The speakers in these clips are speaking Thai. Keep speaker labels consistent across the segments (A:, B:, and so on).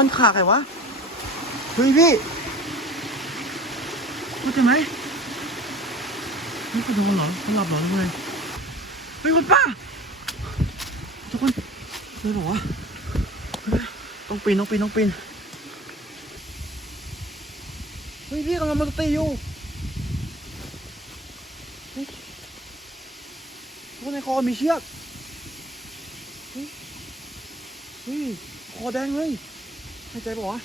A: ต้นขาใครวะ เฮ้ยพี่เข้าใจไหมนี่เขาโดนหรอเขาหลับหรอทำไมเฮ้ยคนป้าทุกคนเจอเหรอวะต้องปีนต้องปีนต้องปีนเฮ้ยพี่กำลังมาตีอยู่ทุกคนในคอมีเชือกเฮ้ยเฮ้ยคอแดงเลย หายใจปะวะ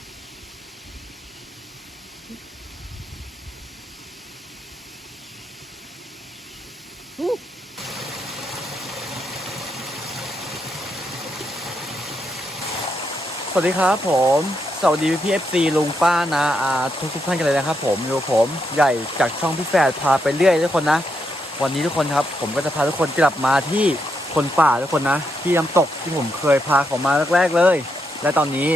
A: สวัสดีครับผม สวัสดีพี่เอฟซีลุงป้านาอาทุกทุกท่านกันเลยนะครับผมอยู่ผมใหญ่จากช่องพี่แฝดพาไปเรื่อยทุกคนนะ วันนี้ทุกคนครับ ผมก็จะพาทุกคนกลับมาที่คนป่าทุกคนนะ ที่น้ำตกที่ผมเคยพาเขามาแรกๆเลย และตอนนี้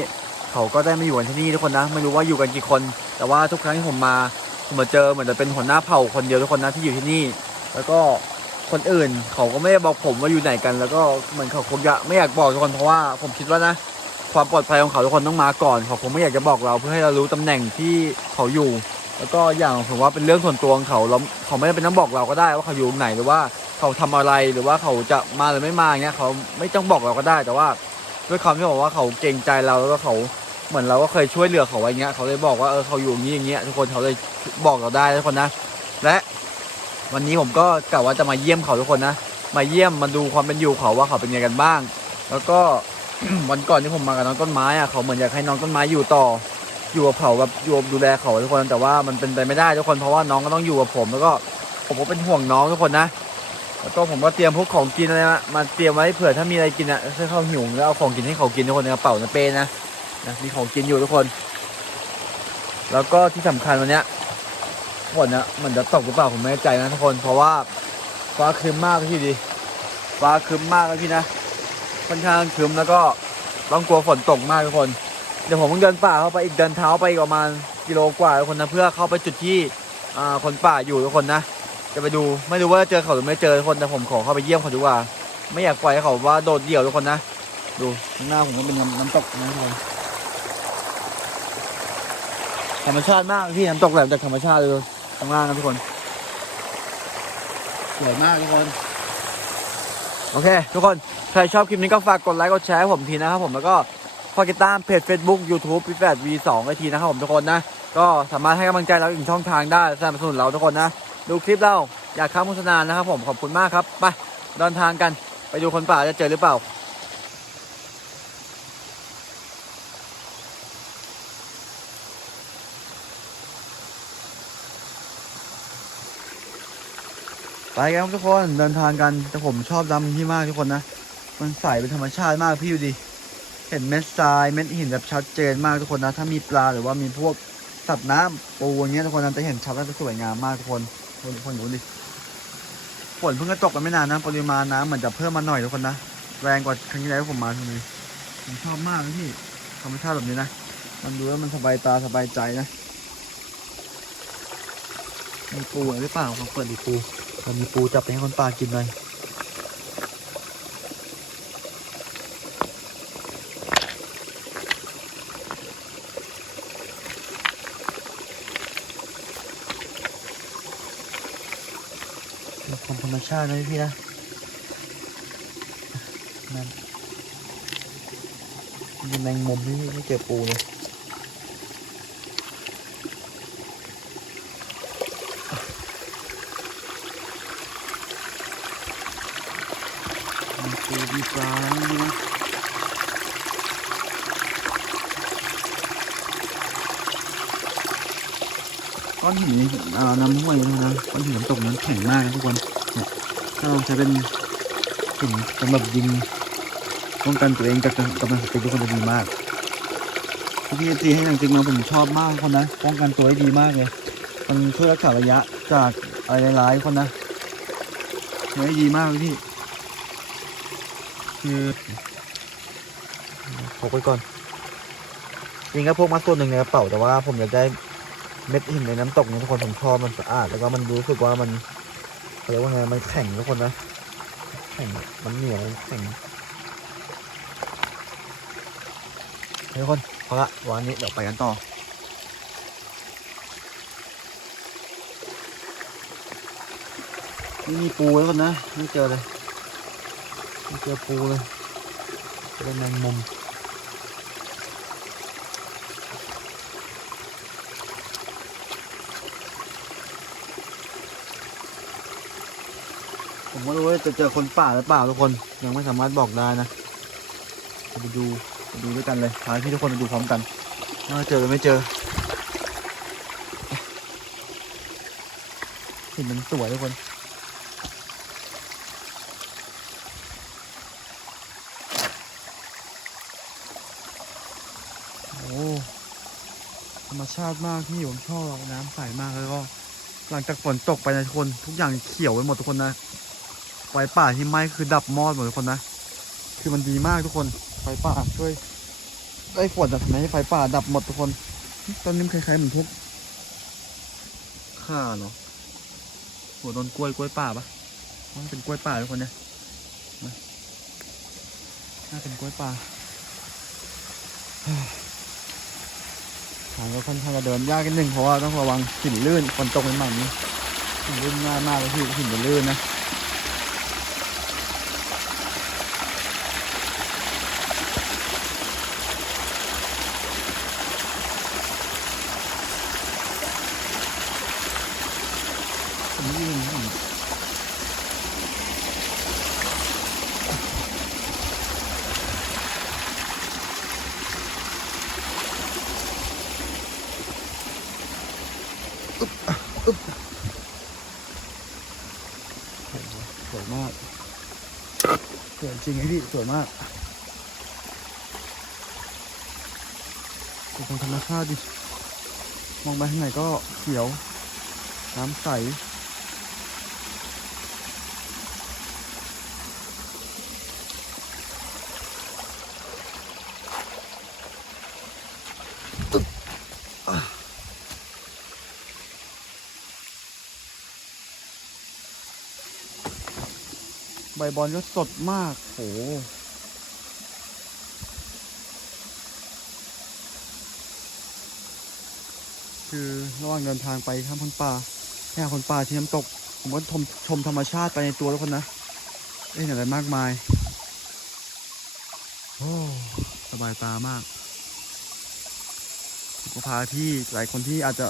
A: เขาก็ได้มาอยู่กันที่นี่ทุกคนนะ ไม่รู้ว่าอยู่กันกี่คน แต่ว่าทุกครั้งที่ผมมาผมมาเจอเหมือนจะเป็นหัวหน้าเผ่าคนเดียวทุกคนนะที่อยู่ที่นี่ แล้วก็คนอื่น เขาก็ไม่ได้บอกผมว่าอยู่ไหนกัน แล้วก็เหมือนเขาคงจะไม่อยากบอกทุกคนเพราะว่าผมคิดว่านะความปลอดภัยของเขาทุกคนต้องมาก่อน เขาคงไม่อยากจะบอกเราเพื่อให้เรารู้ตำแหน่งที่เขาอยู่ แล้วก็อย่างผมว่าเป็นเรื่องส่วนตัวของเขาเราเขาไม่ได้เป็นต้องบอกเราก็ได้ว่าเขาอยู่ตรงไหนหรือว่าเขาทำอะไรหรือว่าเขาจะมาหรือไม่มาเงี้ยเขาไม่ต้องบอกเราก็ได้แต่ว่า ด้วยความที่บอกว่าเขาเกรงใจเราแล้วก็เขาเหมือนเราก็เคยช่วยเหลือเขาไว้เงี้ยเขาเลยบอกว่าเออเขาอยู่อย่างนี้อย่างเงี้ยทุกคนเขาเลยบอกเราได้ทุกคนนะ และวันนี้ผมก็กะว่าจะมาเยี่ยมเขาทุกคนนะมาเยี่ยมมาดูความเป็นอยู่เขาว่าเขาเป็นยังไงกันบ้าง แล้วก็วันก่อนที่ผมมากับน้องต้นไม้อะเขาเหมือนอยากให้น้องต้นไม้อยู่ต่อ อยู่กับเขาแบบอยู่ดูแลเขาทุกคนแต่ว่ามันเป็นไปไม่ได้ทุกคนเพราะว่าน้องก็ต้องอยู่กับผมแล้วก็ผมก็เป็นห่วงน้องทุกคนนะ แล้วก็ผมก็เตรียมพวกของกินอะไรมามาเตรียมไว้เผื่อถ้ามีอะไรกินอะถ้าเขาหิวแล้วเอาของกินให้เขากินทุกคนในกระเป๋าในเป้นะนะมีของกินอยู่ทุกคน แล้วก็ที่สำคัญวันเนี้ยฝนนะมันจะตกหรือเปล่าผมไม่แน่ใจนะทุกคน เพราะว่าฟ้าครึ้มมากพี่ดีฟ้าครึ้มมากพี่นะค่อนข้างครึ้มแล้วก็ต้องกลัวฝนตกมากทุกคน เดี๋ยวผมต้องเดินป่าเข้าไปอีกเดินเท้าไปอีกประมาณกิโลกว่าทุกคนนะเพื่อเข้าไปจุดที่อ่าคนป่าอยู่ทุกคนนะ จะไปดูไม่รู้ว่าเจอเขาหรือไม่เจอคนแต่ผมขอเข้าไปเยี่ยมเขาดีกว่า ไม่อยากปล่อยให้เขาว่าโดดเดี่ยวทุกคนนะ ดูหน้าผมก็เป็นน้ำตกนะทุกคนธรรมชาติมากพี่น้ำตกแบบจากธรรมชาติเลยข้างล่างนะทุกคนสวยมากทุกคน โอเค ทุกคน ใครชอบคลิปนี้ก็ฝากกดไลค์กดแชร์ให้ผมทีนะครับผมแล้วก็ฝากติดตามเพจ Facebook YouTube พี่แฟด V2 ไอทีนะครับผมทุกคนนะ ก็สามารถให้กำลังใจเราอีกช่องทางได้สนับสนุนเราทุกคนนะ ดูคลิปเราอยากค้าโฆษณานะครับผมขอบคุณมากครับไปเดินทางกันไปดูคนป่าจะเจอหรือเปล่าไปกันครับทุกคนเดินทางกันแต่ผมชอบดำที่มากทุกคนนะ มันใสเป็นธรรมชาติมากพี่ดูดิเห็นเม็ดทรายเม็ดหินแบบชัดเจนมากทุกคนนะ ถ้ามีปลาหรือว่ามีพวกสัตว์น้ำปูอย่างเงี้ยทุกคนนะจะเห็นชัดและจะสวยงามมากทุกคน ทุกคนดูดิฝนเพิ่งจะตกกันไม่นานนะ ปริมาณน้ำเหมือนจะเพิ่มมาหน่อยทุกคนนะ แรงกว่าครั้งที่แล้วที่ผมมาทีนี้ผมชอบมากนะพี่ธรรมชาติแบบนี้นะ มันดูแล้วมันสบายตาสบายใจนะ มีปูหรือเปล่าผมเปิดดีปูเรามีปูจับไปให้คนปลากินหน่อย เป็นความธรรม ชาตินะพี่นะนั่นมีแมงมุมไม่ไม่เจอปูเลยมีปูมีปลาด้วยนะก้อนหินในน้ำห้วยนะนะก้อนหินน้ำตกนั้นแข็งมากนะทุกคน เนี่ยถ้าเราใช้เป็นหินสำหรับยิงป้องกันตัวเองจากกำลังสติกทุกคนจะดีมากพี่ตีให้หนังจริงมาผมชอบมากคนนะป้องกันตัวได้ดีมากเลยมันช่วยรักษาระยะจากอะไรร้ายๆคนนะใช้ได้ดีมากพี่คือพกไว้ก่อนจริงก็พกมาตัวนหนึ่งในกระเป๋าแต่ว่าผมอยากได้เม็ดหินในน้ำตกนี้ทุกคนผมชอบมันสะอาดแล้วก็มันรู้สึกว่ามัน เขาเรียกว่าไงมันแข็งทุกคนนะ แข็ง มันเหนียวแข็งทุกคนพอละวันนี้เดี๋ยวไปกันต่อนี่มีปูแล้วกันนะ ไม่เจอเลย ไม่เจอปูเลยเจอแมงมุม ผมไม่รู้ว่าจะเจอคนป่าหรือเปล่าทุกคนยังไม่สามารถบอกได้นะไปดูไปดูด้วยกันเลยพาพี่ทุกคนไปดูพร้อมกันว่าเจอหรือไม่เจอเห็นมันสวยทุกคนโอ้ธรรมชาติมากที่ผมชอบน้ำใสมากแล้วก็หลังจากฝนตกไปนะทุกคน ทุกอย่างเขียวไปหมดทุกคนนะ ไฟป่าที่ไหม้คือดับมอดหมดทุกคนนะ คือมันดีมากทุกคน ไฟป่าช่วยได้ฝนแต่ทำให้ไฟป่าดับหมดทุกคนต้นนี้คล้ายๆเหมือนพวกข่าเนาะหัวต้นกล้วยกล้วยป่าปะมันเป็นกล้วยป่าทุกคนเนี่ยน่าเป็นกล้วยป่าทางก็ค่อนข้างจะเดินยากนิดนึงเพราะว่าต้องระวังหินลื่นฝนตกใหม่ๆนี้หินลื่นง่ายมากเลยพี่หินจะลื่นนะผมยืนหินโอ้โหสวยมากสวยจริงไอ้พี่สวยมากดูตรงธรรมชาติดิม องไปข้างในก็เขียว น้ำใส ใบบอลก็สดมาก โห คือระหว่างเดินทางไปข้ามคนป่าแค่คนป่าที่น้ำตก ผมก็ชมชมธรรมชาติไปในตัวทุกคนนะไม่เห็นอะไรมากมาย โอ้สบายตามากก็พาที่หลายคนที่อาจจะ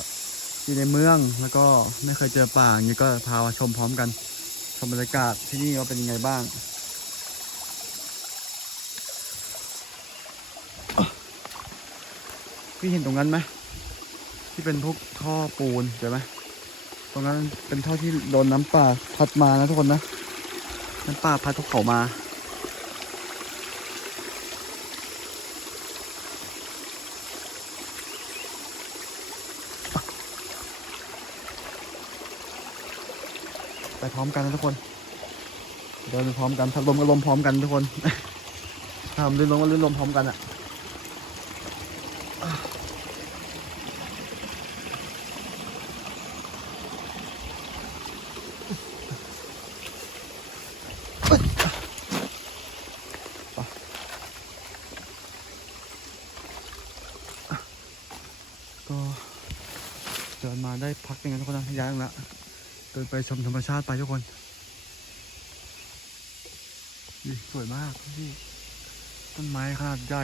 A: อยู่ในเมืองแล้วก็ไม่เคยเจอป่าอย่างนี้ก็พามาชมพร้อมกัน ชมบรรยากาศที่นี่ว่าเป็นยังไงบ้างพี่เห็นตรงนั้นไหม ที่เป็นพวกท่อปูนเห็นไหมตรงนั้นเป็นท่อที่โดนน้ำป่าพัดมานะทุกคนนะ น้ำป่าพัดทุกเขามาไปพร้อมกันนะทุกคน เดินไปพร้อมกันถ้าลมก็ลมพร้อมกันทุกคนถ้าลื่นลมก็ลื่นลมพร้อมกันอะก็เดินมาได้พักหนึงนะทุกคนนะย้ายแล้ว เดินไปชมธรรมชาติไปทุกคนนี่สวยมากพี่ต้นไม้ขนาดใหญ่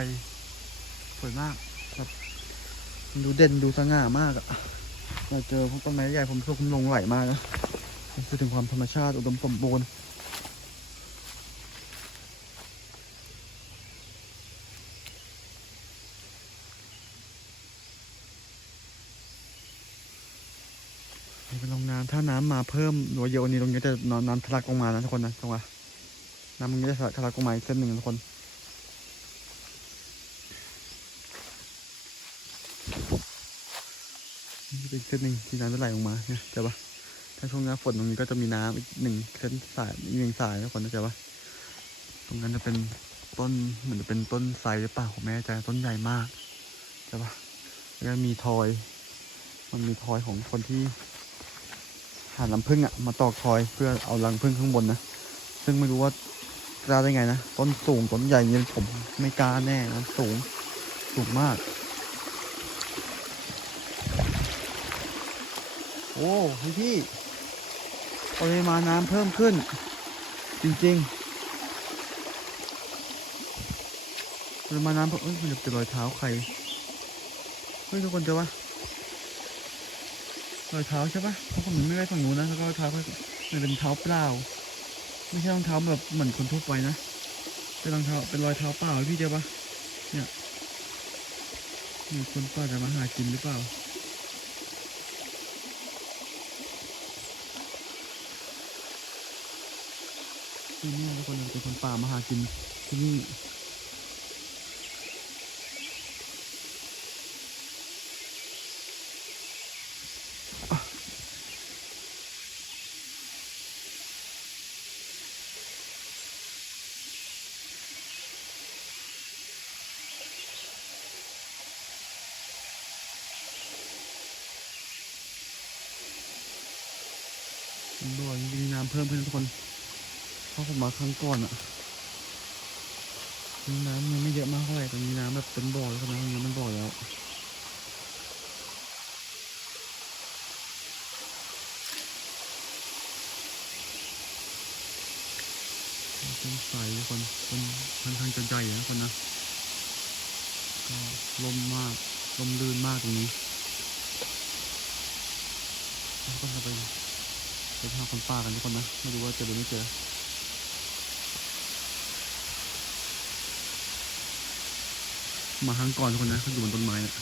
A: สวยมากแบบมันดูเด่นดูสง่ามากอะเราเจอพวกต้นไม้ใหญ่ผมชอบผมลงไหลมากนะคือถึงความธรรมชาติอุดมสมบูรณ์นี่ ถ้าน้ำมาเพิ่มหรือว่าเยอะกว่านี้ตรงนี้จะน้ำทะลักลงมานะทุกคนนะตรงว่าน้ำมันจะทะลักลงมาอีกเส้นหนึ่งทุกคนนี่เป็นเส้นหนึ่งที่น้ำจะไหลลงมาเนี่ยเจอปะถ้าช่วงหน้าฝนตรงนี้ก็จะมีน้ำอีกหนึ่งเส้นสายอีกหนึ่งสายนะคนนะเจอปะตรงนั้นจะเป็นต้นเหมือนจะเป็นต้นไทรหรือเปล่าผมไม่แน่ใจต้นใหญ่มากเจอปะแล้วก็มีทอย มันมีทอยของคนที่ หาลำพึ่งอะมาตอกคอยเพื่อเอารังพึ่งข้างบนนะ ซึ่งไม่รู้ว่าจะได้ไงนะ ต้นสูงต้นใหญ่เงี้ยผมไม่กล้าแน่นะสูงสูงมาก โอ้พี่ปริมาณน้ำเพิ่มขึ้น จริงๆปริมาณน้ำเพิ่มเฮ้ยมันจะลอยเท้าใคร เฮ้ยทุกคนเจอวะ รอยเท้าใช่ปะเพราะผมยังไม่ได้ฝั่งนู้นนะแล้วก็รอยเท้าก็มันเป็นเท้าเปล่า ไม่ใช่รองเท้าแบบเหมือนคนทั่วไปนะเป็นรองเท้าเป็นรอยเท้าเปล่าพี่เจอปะเนี่ยมีคนป้าจะมาหากินหรือเปล่าที่นี่ทุกคนเป็นคนป่ามาหากินที่นี่อะบ่อ จริงๆน้ำเพิ่มขึ้นทุกคนเพราะผมมาครั้งก่อนอะน้ำยังไม่เยอะมากเท่าไหร่ตอนนี้น้ำแบบเป็นบ่อแล้วนะตอนนี้มันบ่อแล้วเป็นใสทุกคนเป็นค่อนข้างจะใหญ่นะทุกคนนะก็ลมมากลมลื่นมากตรงนี้แล้วก็จะไป ไปทาคนป่ากันทุกคนนะ ไม่รู้ว่าเจอหรือไม่เจอมาครั้งก่อนทุกคนนะเขาอยู่บนต้นไม้นะ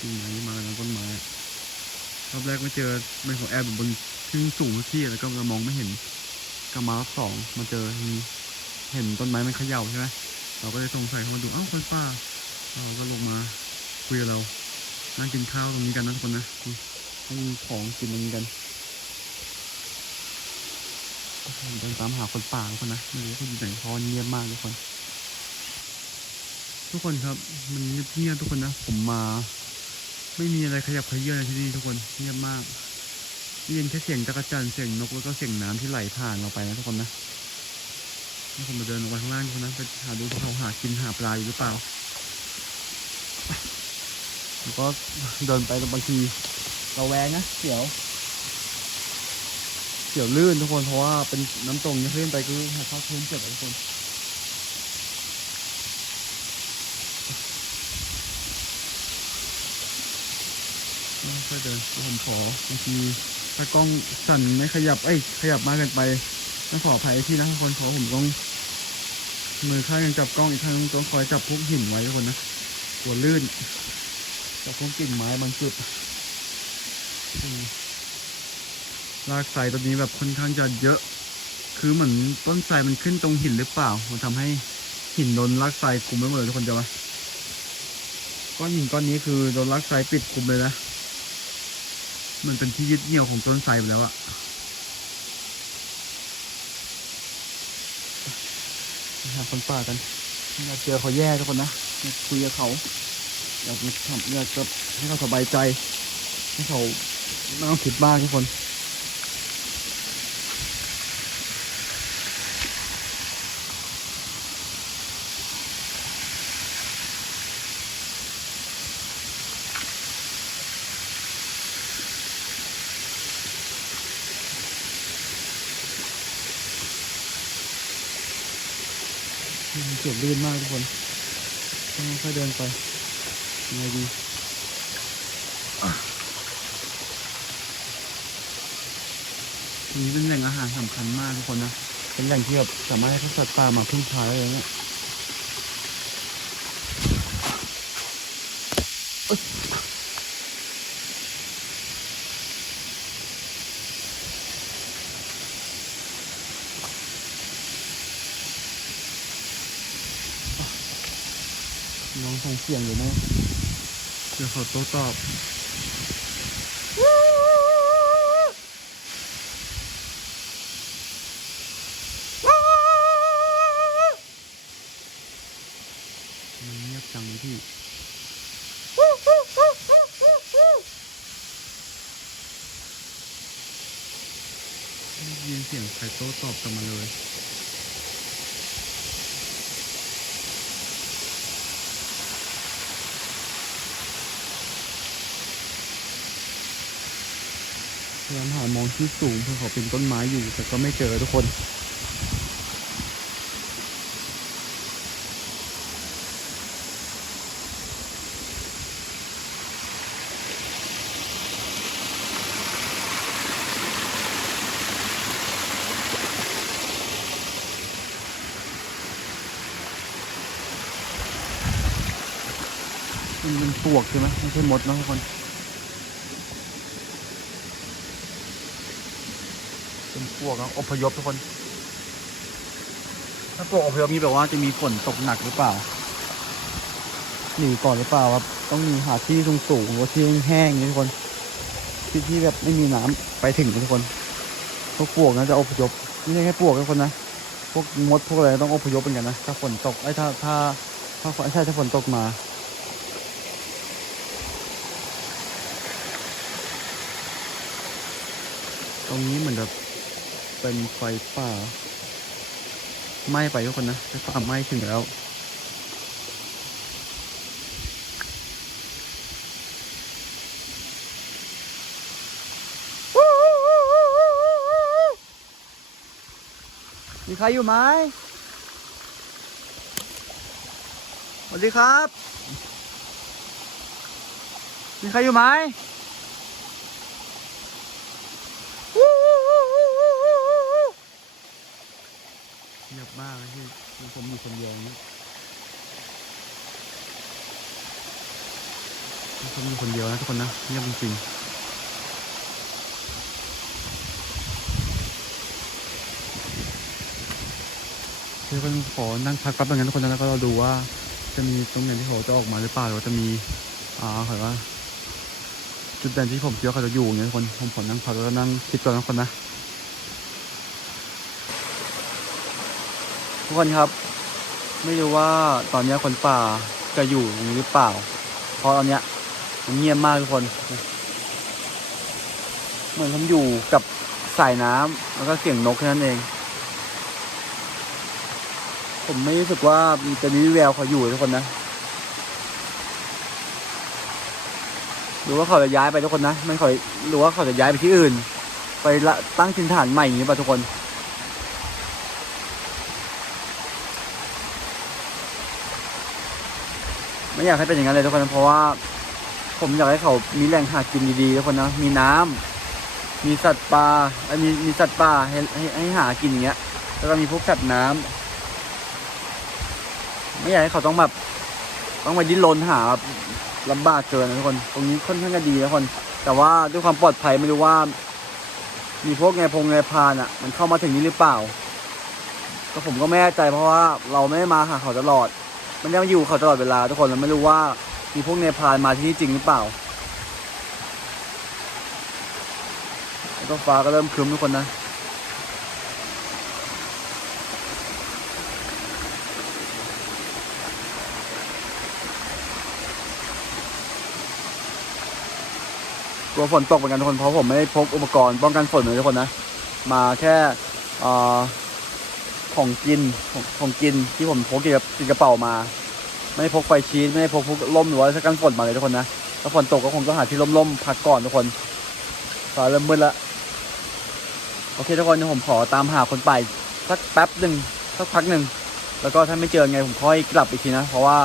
A: ต้นไม้มากันต้นไม้รอบแรกไม่เจอไม่ของแอบบนที่สูงที่แล้วก็เรามองไม่เห็นก็มารอบสองมาเจอทีเห็นต้นไม้มันเขย่าใช่ไหมเราก็เลยสงสัยเข้ามาดูเอ้าคนป้าเราก็ลงมาคุยกับเรานั่งกินข้าวตรงนี้กันนะทุกคนนะต้องของกินตรงนี้กัน เดินตามหาคนป่าทุกคนนะไม่รู้เขาอยู่ไหนเพราะเงียบมากทุกคน ทุกคนครับ มันเงียบๆทุกคนนะผมมา ไม่มีอะไรขยับขยื่นในที่นี่ทุกคนเงียบมากได้ยินแค่เสียงจักรจันทร์เสียงนกแล้วก็เสียงน้ำที่ไหลผ่านเราไปนะทุกคนนะถ้าผมมาเดินลงไปข้างล่างทุกคนนะไปหาดูเขาหากินหาปลาอยู่หรือเปล่าแล้วก็เดินไปบางทีเราแวงนะเสียว เสียวลื่นทุกคนเพราะว่าเป็นน้ำตรงเนี่ยลื่นไปคือหาเข้าทุ่มเจ็บทุกคนไม่ค่อยเดินผมขอบางทีถ้ากล้องสั่นไม่ขยับ เอ้ย ขยับมากเกินไปต้องขออภัยที่นะทุกคนเพราะผมต้องมือข้างยังจับกล้องอีกข้างนึงต้องคอยจับพวกหินไว้ทุกคนนะตัวลื่นจับพวกกิ่งไม้บางจุดอืม รากไทรตัวนี้แบบค่อนข้างจะเยอะ คือเหมือนต้นไทรมันขึ้นตรงหินหรือเปล่า มันทำให้หินโดนรากไทรคลุมไว้หมดเลยทุกคนจะว่าก้อนหินก้อนนี้คือโดนลักไซปิดกลุ่มเลยนะมันเป็นที่ยึดเหนี่ยวของต้นไทรไปแล้วอะไปหาคนป่ากันอยากเจอเขาแย่ทุกคนนะอยากคุยกับเขาอยากทำอยากจะให้เขาสบายใจ ให้เขาไม่ต้องคิดบ้างทุกคน ลื่นมากทุกคนต้องค่อยๆเดินไปยังไงดีอะนี่เป็นแหล่งอาหารสำคัญมากทุกคนนะ เป็นแหล่งที่แบบสามารถให้ทุกสัตว์ป่ามาพึ่งพาได้เลยเนี่ย น้องส่งเสียงอยู่นะเดี๋ยวเขาโต้ตอบนเงียบจังเลยพี่ได้ยินเสียงใครโต้ตอบกันมาเลยามหามอง ที่สูงเพื่อเขาเป็นต้นไม้อยู่ แต่ก็ไม่เจอทุกคน มันเป็นปวกใช่ไหมไม่ใช่มดนะทุกคน เป็นพ วกอพยพทุกคน ถ้าพวกอพยพนี้แบบว่าจะมีฝนตกหนักหรือเปล่าหนีก่อนหรือเปล่าครับ ต้องมีหาที่สูงสูงหรือที่แห้งๆนี่ทุกคน ที่ที่แบบไม่มีน้ำไปถึงทุกคน พวกปวกนะจะอพยพไม่ใช่แค่ปวกทุกคนนะ พวกมดพวกอะไรต้องอพยพเหมือนกันนะ ถ้าฝนตกไอ้ถ้าถ้าถ้าฝนใช่ถ้าฝนตกมาตรงนี้เหมือนแบบ เป็นไฟป่าไหม้ไปทุกคนนะไฟป่าไหม้ถึงแล้วมีใครอยู่ไหมสวัสดีครับ มีใครอยู่ไหม เงียบมากนะที่ที่ผมอยู่คนเดียวอย่างนี้ผมอยู่คนเดียวนะทุกคนนะเงียบจ ริงๆเดี๋ยวกันขอนั่งพักแป๊บนึงนะทุกคนนะแล้วก็เราดูว่าจะมีตรงไหนที่เขาจะออกมาหรือเปล่าหรือว่าจะมีอ่าเขาเรียกว่า จุดเด่นที่ผมคิดว่าเขาจะอยู่อย่างเงี้ยทุกคนผมขอนั่งพักแล้วก็นั่งคิดก่อนนะทุกคนนะทุกคนครับ ไม่รู้ว่าตอนนี้คนป่าจะอยู่ตรงนี้หรือเปล่า เพราะตอนเนี้ยมันเงียบมากทุกคน เหมือนผมอยู่กับสายน้ำแล้วก็เสียงนกแค่นั้นเอง ผมไม่รู้สึกว่าจะมีแววเขาอยู่ทุกคนนะหรือว่าเขาจะย้ายไปทุกคนนะไม่เขาหรือว่าเขาจะย้ายไปที่อื่น ไปละตั้งถิ่นฐานใหม่อย่างนี้ป่ะทุกคน ไม่อยากให้เป็นอย่างนั้นเลยทุกคนนะเพราะว่า ผมอยากให้เขามีแหล่งหากินดีๆทุกคนนะมีน้ำ มีสัตว์ป่าเอ้ยมีมีสัตว์ป่าให้ให้ให้หากินอย่างเงี้ย แล้วก็มีพวกสัตว์น้ำไม่อยากให้เขาต้องแบบต้องไปดิ้นรนหาแบบลำบากเกินนะทุกคน ตรงนี้ค่อนข้างจะดีนะทุกคน แต่ว่าด้วยความปลอดภัยไม่รู้ว่า มีพวกไงพงไงพานอะ มันเข้ามาถึงนี้หรือเปล่า ก็ผมก็ไม่แน่ใจเพราะว่าเราไม่ได้มาหาเขาตลอด มันยังอยู่เขาตลอดเวลา ทุกคนเราไม่รู้ว่ามีพวกเนพาลมาที่นี่จริงหรือเปล่า แล้ว ก็ฟ้าก็เริ่มครึ้มทุกคนนะกลัวฝนตกเหมือนกันทุกคนเพราะผมไม่ได้พกอุปกรณ์ป้องกันฝนเลยทุกคนนะ มาแค่ของกินของของกินที่ผมพกกับติดกระเป๋ามา ไม่พกไฟชีสไม่พกพวกล่มหรือว่าสกันฝนมาเลยทุกคนนะถ้าฝนตกก็คงต้องหาที่ล่มๆพักก่อนทุกคนฟ้าเริ่มมืดละ โอเคทุกคนเดี๋ยวผมขอตามหาคนป่าสักแป๊บหนึ่งสักพักหนึ่งแล้วก็ถ้าไม่เจอไงผมค่อยกลับอีกทีนะ เพราะว่า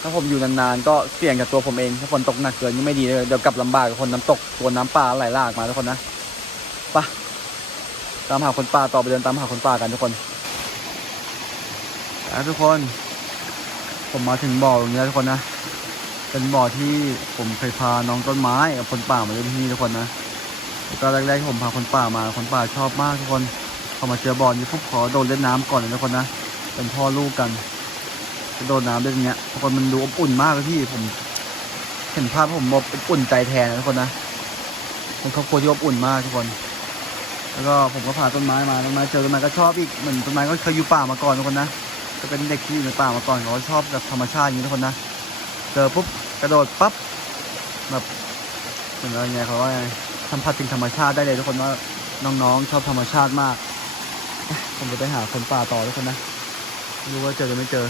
A: ถ้าผมอยู่นานๆก็เสี่ยงกับตัวผมเองถ้าฝนตกหนักเกินนี่ไม่ดีเลยเดี๋ยวกลับลำบากกับคนน้ำตกตัวน้ำป่าไหลหลากมาทุกคนนะไปะตามหาคนป่าต่อไปเดินตามหาคนป่ากันทุกคนแล้วทุกคน ผมมาถึงบ่อตรงนี้ทุกคนนะเป็นบ่อที่ผมเคยพาน้องต้นไม้กับคนป่ามาเล่นที่นี่ทุกคนนะ ก็แรกๆที่ผมพาคนป่ามาคนป่าชอบมากทุกคนพอมาเจอบ่อนี้ปุ๊บขอโดดเล่นน้ำก่อนเลยทุกคนนะ เป็นพ่อลูกกันกระโดดน้ำได้อย่างเงี้ยทุกคนมันดูอบอุ่นมากเลยพี่ผม เห็นภาพผมบอกเป็นอุ่นใจแทนนะทุกคนนะเป็นครอบครัวที่อบอุ่นมากทุกคน แล้วก็ผมก็พาต้นไม้มาต้นไม้เจอต้นไม้ก็ชอบอีกเหมือนต้นไม้ก็เคยอยู่ป่ามาก่อนทุกคนนะก็เป็นเด็กที่อยู่ในป่ามาก่อนเขาชอบแบบธรรมชาติอย่างนี้ทุกคนนะเจอปุ๊บกระโดดปั๊บแบบเหมือนอะไรไงเขาว่าไง สัมผัสถึงธรรมชาติได้เลยทุกคนว่าน้องๆ ชอบธรรมชาติมาก ผมจะไปหาคนป่าต่อทุกคนนะรู้ว่าเจอหรือไม่เจอ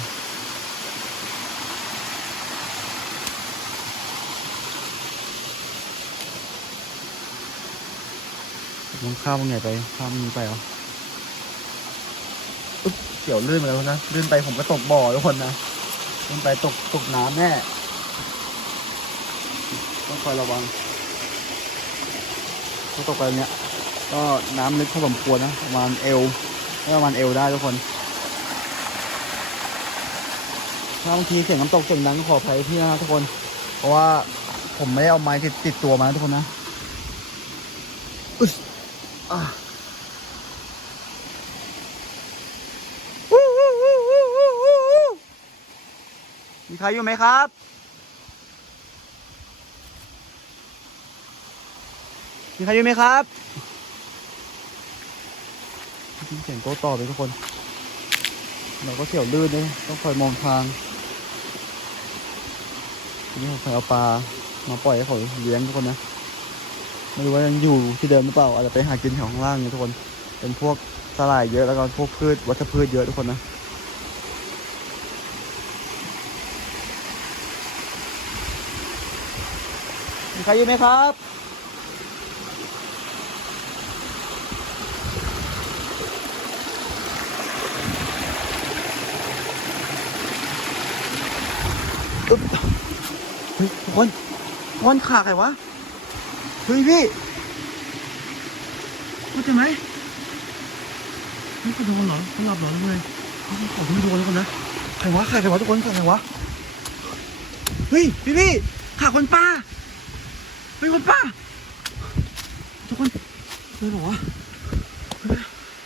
A: มันข้ามมันไงไปข้ามมันไปเหรออเกี่ยวลื่นมาแล้วนะลื่นไปผมก็ตกบ่อทุกคนนะลื่นไปตกตกน้ำแน่ต้องคอยระวัง ถ้าตกไปเนี้ย ก็น้ำลึกพอสมควรนะประมาณเอวประมาณเอวได้ทุกคนถ้าบางทีเสียงน้ำตกเสียงดังก็ขออภัยพี่นะทุกคน เพราะว่าผมไม่ได้เอาไม้ติดติดตัวมาทุกคนนะอุ๊ยอะมีใครอยู่ไหมครับ มีใครอยู่ไหมครับเสียงโต้ตอบเลยทุกคน เราก็เสี่ยวลื่นด้วยต้องคอยมองทางทีนี้ผมเคยเอาปลามาปล่อยให้เขาเลี้ยงทุกคนนะไม่รู้ว่ายังอยู่ที่เดิมหรือเปล่าอาจจะไปหากินแถวข้างล่างเนี่ยทุกคน เป็นพวกสลายเยอะแล้วก็พวกพืชวัชพืชเยอะทุกคนนะมีใครอยู่ไหมครับ อึ๊บเฮ้ยทุกคนทุกคนขาใครวะเฮ้ยพี่เข้าใจไหมนี่คือโดนเหรอเขาหลับเหรอหรือไงเขาขอไม่โดนแล้วคนนะใครวะใครใครวะทุกคนใครวะเฮ้ยพี่พี่ขาคนป้าเฮ้ยคนป้าทุกคนเฮ้ยหรอวะ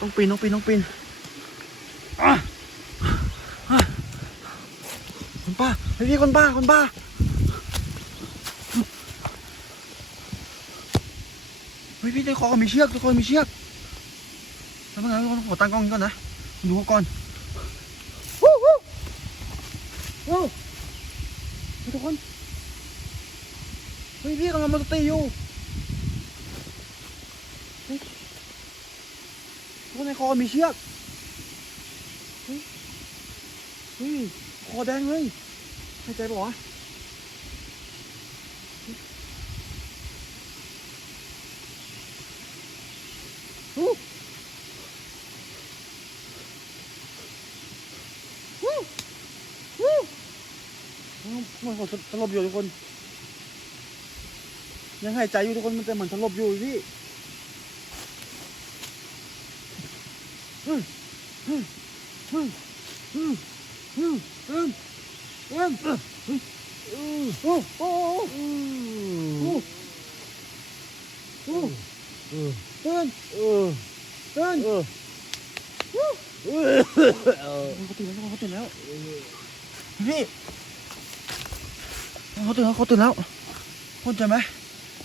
A: ต้องปีนต้องปีนต้องปีนอะอะ คนป้าเฮ้ย พี่คนป้าคนป้า เฮ้ยพี่ในคอมีเชือกทุกคนมีเชือกทำไงทุกคนขอตั้งกล้องนี้ก่อนนะดูก่อนวู้วู้วู้ทุกคนเฮ้ยพี่กำลังมาตีอยู่ทุกคนในคอมีเชือกเฮ้ยเฮ้ยคอแดงเลย หายใจปะวะฮู้ฮู้ฮู้มันขอสลบอยู่ทุกคน ยังหายใจอยู่ทุกคนมันแต่เหมือนสลบอยู่พี่ฮึ่มฮึ่มฮึ่มฮึ่มฮึ่มฮึ่ม เอ็มเฮ้ยโอ้โอ้โอ้โอ้โอ้เตือนเตือนเขาตื่นแล้วเขาตื่นแล้วพี่ เขาตื่นแล้วเขาตื่นแล้วเข้าใจไหม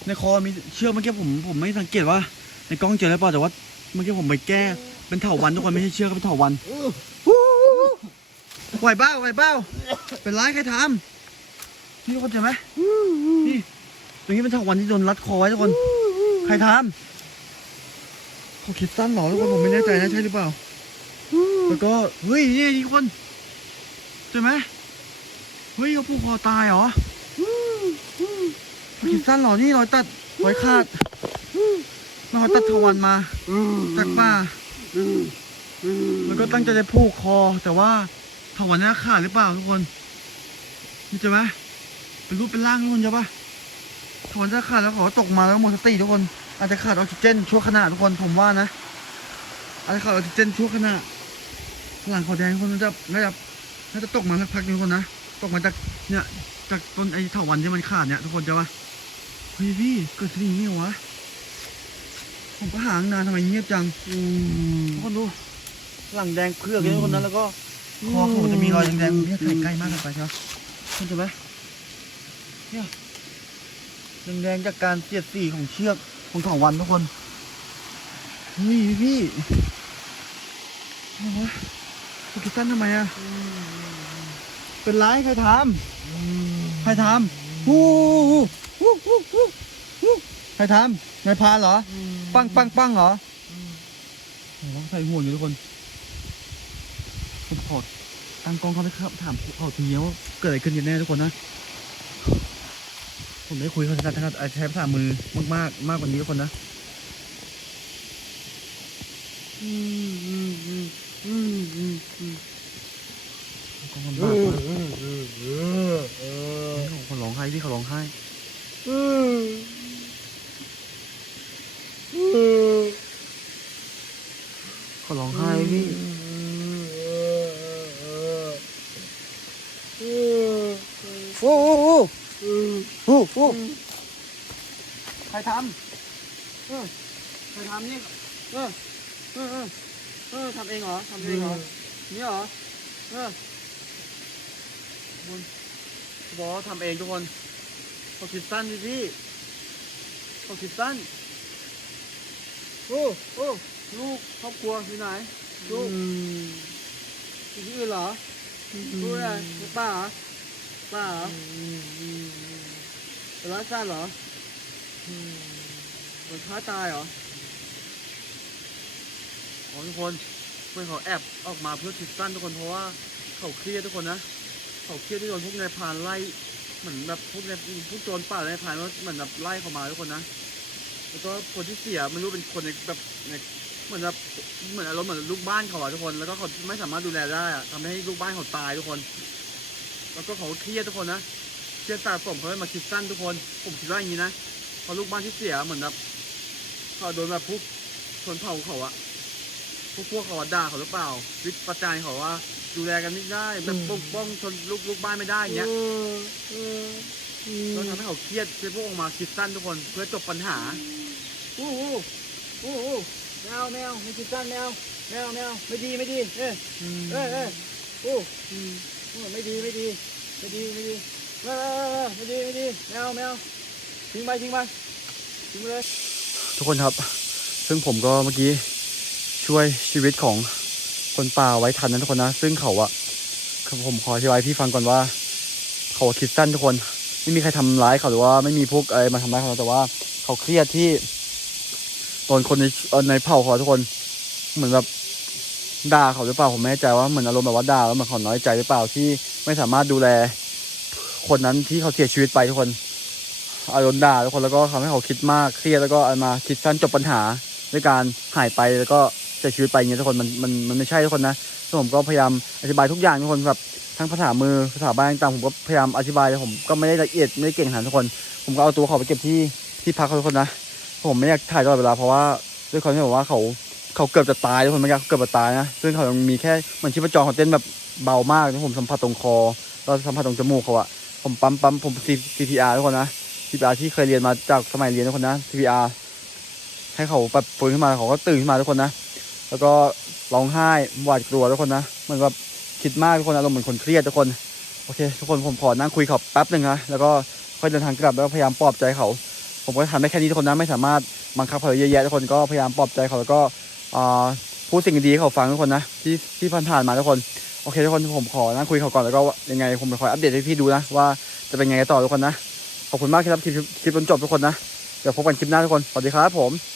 A: ในคอมีเชือกเมื่อกี้ผมผมไม่สังเกตว่า ในกล้องเจอแล้วเปล่าแต่ว่าเมื่อกี้ผมไปแก้เป็นเถาวันทุกคนไม่ใช่เชือกเป็นเถาวันไหวเบ้าไหวเบ้าเป็นไรใครทำนี่ทุกคนเห็นไหมนี่ตรงนี้เป็นทาวันที่โดนรัดคอไว้ทุกคนใครทำเขาคิดสั้นเหรอทุกคนผมไม่แน่ใจนะใช่หรือเปล่าแล้วก็เฮ้ยนี่ทุกคนใช่ไหมเฮ้ยเขาผูกคอตายเหรอ เขาคิดสั้นเหรอนี่รอยตัดรอยขาดรอยตัดทวันมาจากป่าแล้วก็ตั้งใจจะผูกคอ แต่ว่าถวันนี้ขาดหรือเปล่าทุกคนนี่ใช่ไหมเป็นรูปเป็นร่างทุกคนใช่ปะถวันจะขาดแล้วขอตกมาแล้วหมดสติทุกคน อาจจะขาดออกซิเจนชั่วขณะทุกคนผมว่านะอาจจะขาดออกซิเจนชั่วขณะหลังขอแดงทุกคนน่าจะน่าจะน่าจะตกมาสักพักนึงทุกคนนะตกมาจากเนี่ยจากต้นไอ้เถาวันที่มันขาดเนี่ยทุกคนใช่ปะ เฮ้ยพี่เกิดสิ่งนี้เหรอวะ ผมก็หาตั้งนานทำไมเงียบจังทุกคนดู หลังแดงเพือกเลยทุกคนนะแล้วก็คอเขาจะมีรอยแดงๆเนี่ยถ่ายใกล้มากเกินไปใช่ไหมเห็นไหมเนี่ยแดงๆจากการเสียดสีของเชือกของถองวันทุกคนเฮ้ยพี่โอ้ยคุณกิดสั้นทำไมอะเป็นไรใครทำใครทำฮู้ ใครทำนายพานเหรอ ปังปังปังเหรอโอ้โหใส่ห่วงอยู่ทุกคนผมขอตั้งกล้องเขาไปครับ ถามเขาทีเดียวว่าเกิดอะไรขึ้นกันแน่ทุกคนนะ ผมได้คุยเขาถนัดถนัดใช้ภาษามือมากๆมากกว่านี้ทุกคนนะอืมอืมอืมอืมอืมอืมก็ลำบากมากเขาร้องไห้ พี่เขาร้องไห้เขาร้องไห้พี่โอ้โหโอ้โหใครทำเออใครทำนี่ เออ เออ เออเออทำเองเหรอทำเองเหรอ นี่เหรอ เออมันบอกว่าทำเองทุกคน เขาคิดสั้นดิพี่เขาคิดสั้นโอ้โอ้ลูกครอบครัวอยู่ไหนลูกอยู่ที่อื่นเหรอลูกอะไรป้าเหรอป้าเหรอร้านสั้นเหรอเหมือนค้าตายเหรออ๋อทุกคนเพื่อนเขาแอบออกมาเพื่อคิดสั้นทุกคนเพราะว่าเขาเครียดทุกคนนะเขาเครียดที่โดนพวกนายพานไล่ เหมือนแบบพวกนายพวกโจรป่าและนายพานว่าเหมือนแบบไล่เขามาทุกคนนะแล้วก็คนที่เสียไม่รู้เป็นคนในแบบในเหมือนแบบเหมือนอารมณ์เหมือนลูกบ้านเขาอะทุกคน แล้วก็เขาไม่สามารถดูแลได้อะทำให้ลูกบ้านเขาตายทุกคน แล้วก็เขาเครียดทุกคนนะเครียดสะสมเขาเลยมาคิดสั้นทุกคน ผมคิดว่าอย่างนี้นะเพราะลูกบ้านที่เสียเหมือนแบบเขาโดนแบบพวกชนเผ่าเขาอะพวกพวกเขาด่าเขาหรือเปล่า วิจประจานเขาว่า ดูแลกันไม่ได้แบบปกป้องชนลูกลูกบ้านไม่ได้อย่างเงี้ยก็ทำให้เขาเครียดคือพวกออกมาคิดสั้นทุกคนเพื่อจบปัญหาอู้หูอู้หูแมวแมวไม่คิดสั้นแมวแมวแมวไม่ดีไม่ดีเอ้ยเอ้ยเอ้ยอู้อู้ไม่ดีไม่ดีไม่ดีไม่ดีเออเออเออไม่ดีไม่ดีแมวแมวทิ้งไปทิ้งไปทิ้งไปเลยทุกคนครับ ซึ่งผมก็เมื่อกี้ช่วยชีวิตของ คนป่าไว้ทันนะทุกคนนะ ซึ่งเขาอะผมขออธิบายพี่ฟังก่อนว่า เขาคิดสั้นทุกคน ไม่มีใครทำร้ายเขาหรือว่าไม่มีพวกอะไรมาทำร้ายเขาแต่ว่า เขาเครียดที่โดนคนในในเผ่าเขาทุกคน เหมือนแบบด่าเขาหรือเปล่าผมไม่แน่ใจว่าเหมือนอารมณ์แบบว่าด่าแล้วเหมือนเขาน้อยใจหรือเปล่าที่ไม่สามารถดูแล คนนั้นที่เขาเสียชีวิตไปทุกคนอารมณ์ด่าทุกคนแล้วก็ทำให้เขาคิดมากเครียดแล้วก็มาคิดสั้นจบปัญหาด้วยการหายไปแล้วก็ เสียชีวิตไปเงี้ยทุกคนมันมันมันไม่ใช่ทุกคนนะซึ่งผมก็พยายามอธิบายทุกอย่างทุกคนแบบทั้งภาษามือภาษาบ้านต่างผมก็พยายามอธิบายแต่ผมก็ไม่ได้ละเอียดไม่ได้เก่งขนาดทุกคน ผมก็เอาตัวเขาไปเก็บที่ที่พักเขาทุกคนนะผมไม่อยากถ่ายตลอดเวลาเพราะว่าด้วยความที่แบบว่าเขาเขาเกือบจะตายทุกคนม่อยากเกือบจะตายนะซึ่งเขายังมีแค่เหมือนชีพจรเขาเต้นแบบเบามากที่ผมสัมผัสตรงคอแล้วสัมผัสตรงจมูกเขาอะผมปั๊มปั๊มผม CPR ทุกคนนะ CPR ที่เคยเรียนมาจากสมัยเรียนทุกคนนะ CPR ให้เขาแบบฟื้นขึ้นมาเขาก็ตื่นขึ้นมาทุกคนนะ แล้วก็ร้องไห้หวาดกลัวทุกคนนะเหมันก็คิดมากทุกคนอารมณ์เหมือนคนเครียดทุกคนโอเค ทุกคนผมขอนั่งคุยเขาแป๊บหนึ่งนะแล้วก็ค่อยเดินทางกลับแล้วพยายามปลอบใจเขา ผมก็ทำได้แค่นี้ทุกคนนะไม่สามารถบังคับเขาเยอะแยะทุกคนก็พยายามปลอบใจเขาแล้วก็พูดสิ่งดีๆให้เขาฟังทุกคนนะที่ที่ผ่านๆมาทุกคนโอเคทุกคนผมขอนั่งคุยเขาก่อนแล้วก็ยังไงผมจะคอยอัปเดตให้พี่ดูนะว่าจะเป็นไงต่อทุกคนนะขอบคุณมากที่รับคลิปคลิปจนจบทุกคนนะเดี๋ยวพบกันคลิปหน้าทุกคนสวัสดีครับผม